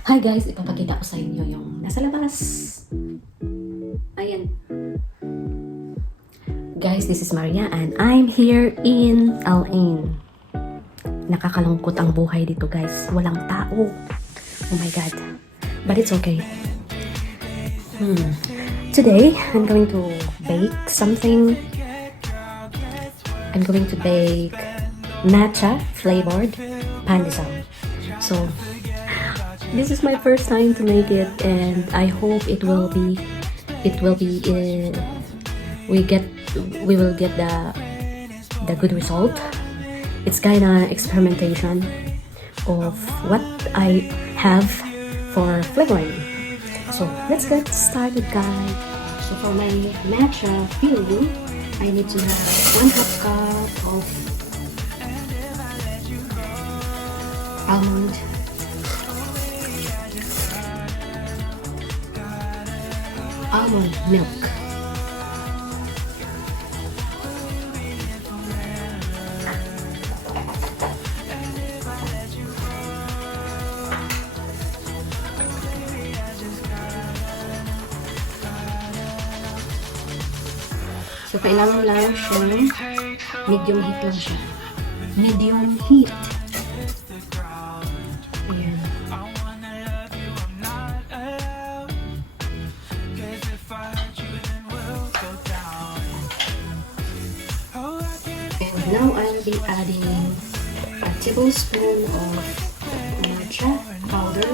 Hi guys, ipapakita ko sa inyo yung nasa labas. Ayan. Guys, this is Maria and I'm here in LA. Nakakalungkot ang buhay dito guys. Walang tao. Oh my God. But it's okay. Today, I'm going to bake something. I'm going to bake Matcha Flavored pandesal. So, this is my first time to make it, and I hope we will get the good result. It's kinda experimentation of what I have for flavoring. So let's get started, guys. So for my matcha filling, I need to have 1/2 cup of almond milk. So, kailangan lang siyang medium heat lang siya. Medium heat. Ayan. And now I'll be adding a tablespoon of matcha powder.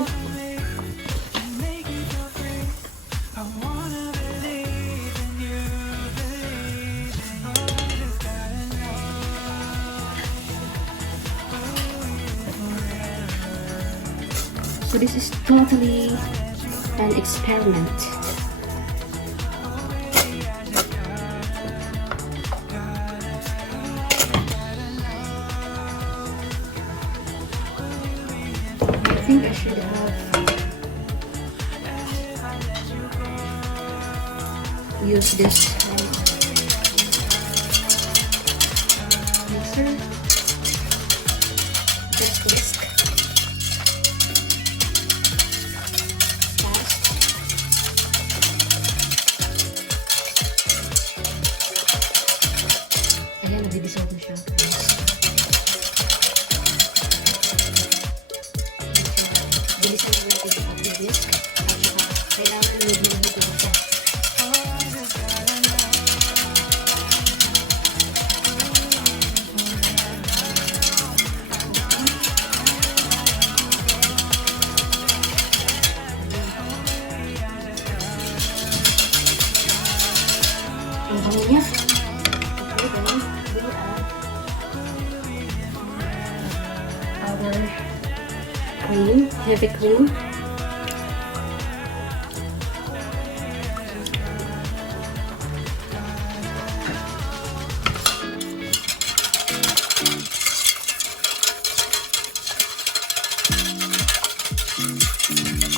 So this is totally an experiment. I think I should have used this mixer. Just whisk. Ayan, nag-dissolve na siya. Bilisan na natin siya pag-whisk. At saka, kailangan medyo nito na siya. Ang bango niya. Okay, then we'll add our cream, heavy cream.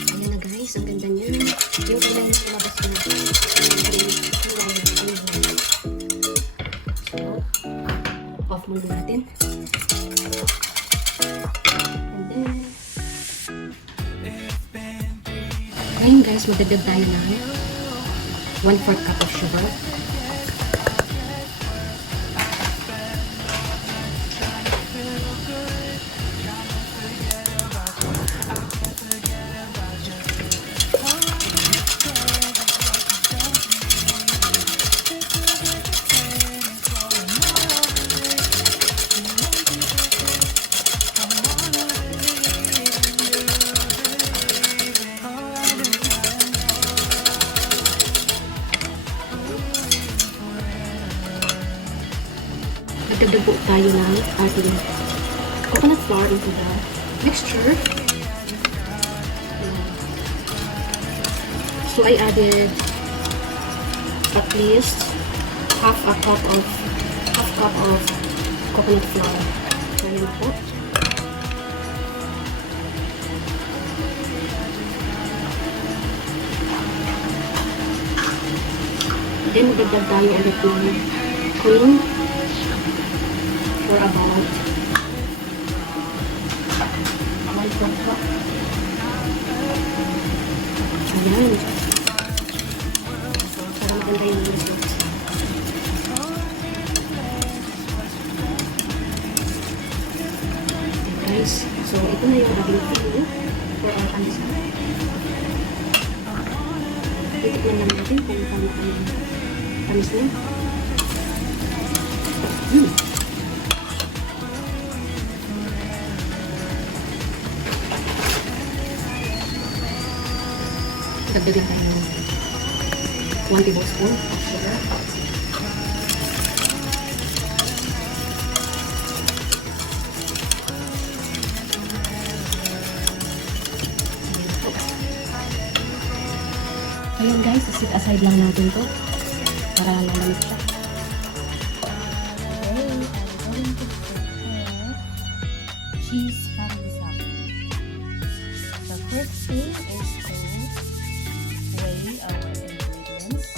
Ayan na guys, ang ganda niya. Yung kailangan na lumabas ko na. Off muna natin. And then, ngayon guys, magdagdag tayo ng 1/4 cup of sugar. Magdagdag po tayo ng ating coconut flour into the mixture. So I added at least half cup of coconut flour. Ayan po. Then magdagdag tayo ulit ng cream. For about 1 cup. Ayan. Para maganda yung result. Okay guys, so ito na yung ating video for our pandesal. Titignan lang natin kung paano ang tamis niya. Dagdagan tayo ng 1 tablespoon of sugar. Ayan guys, sit aside lang natin to para lalamig siya. Today, I'm going to prepare cheese pandesal. The first thing is to weigh our ingredients.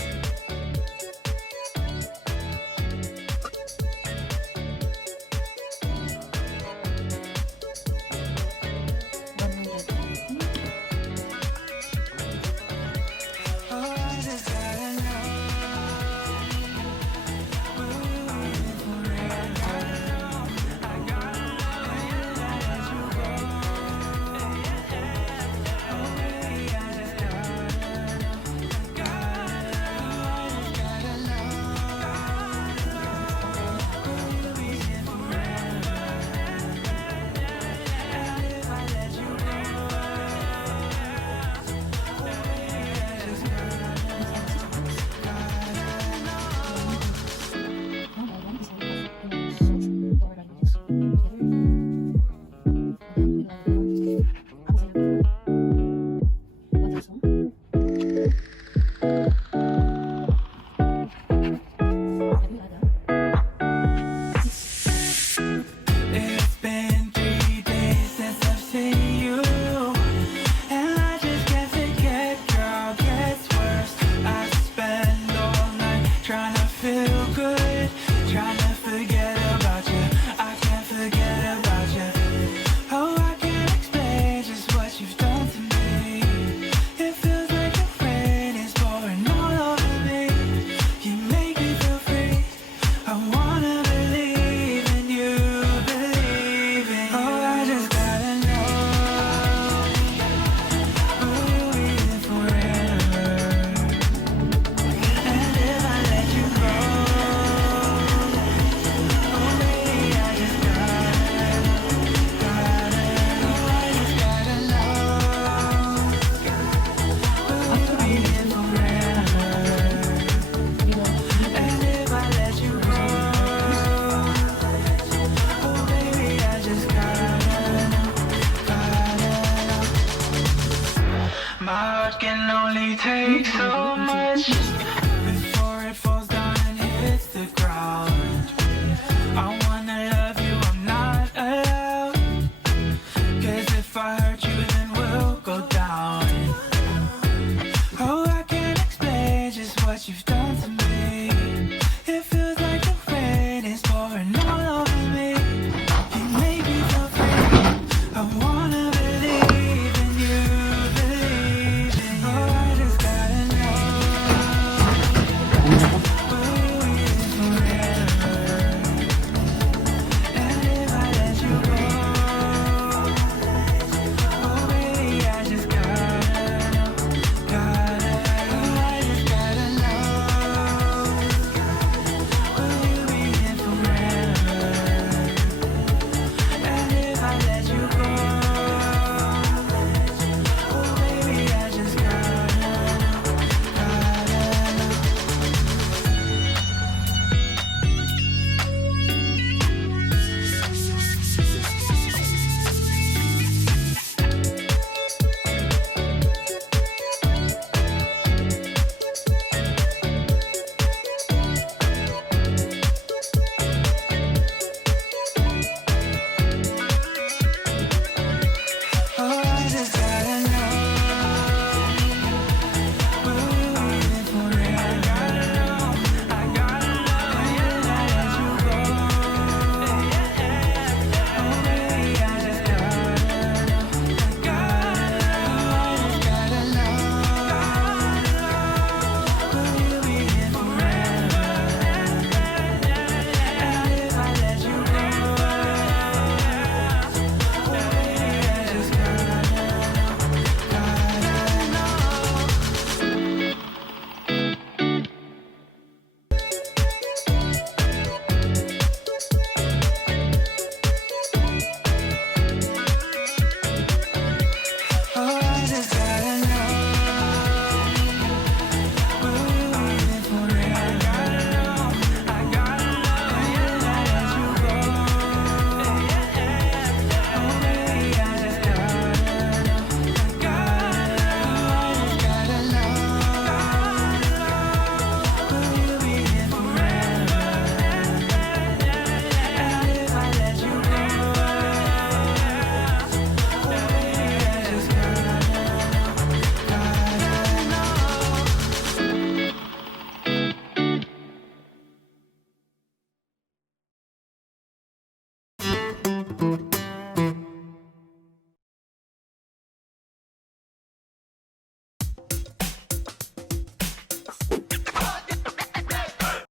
Can only take so much.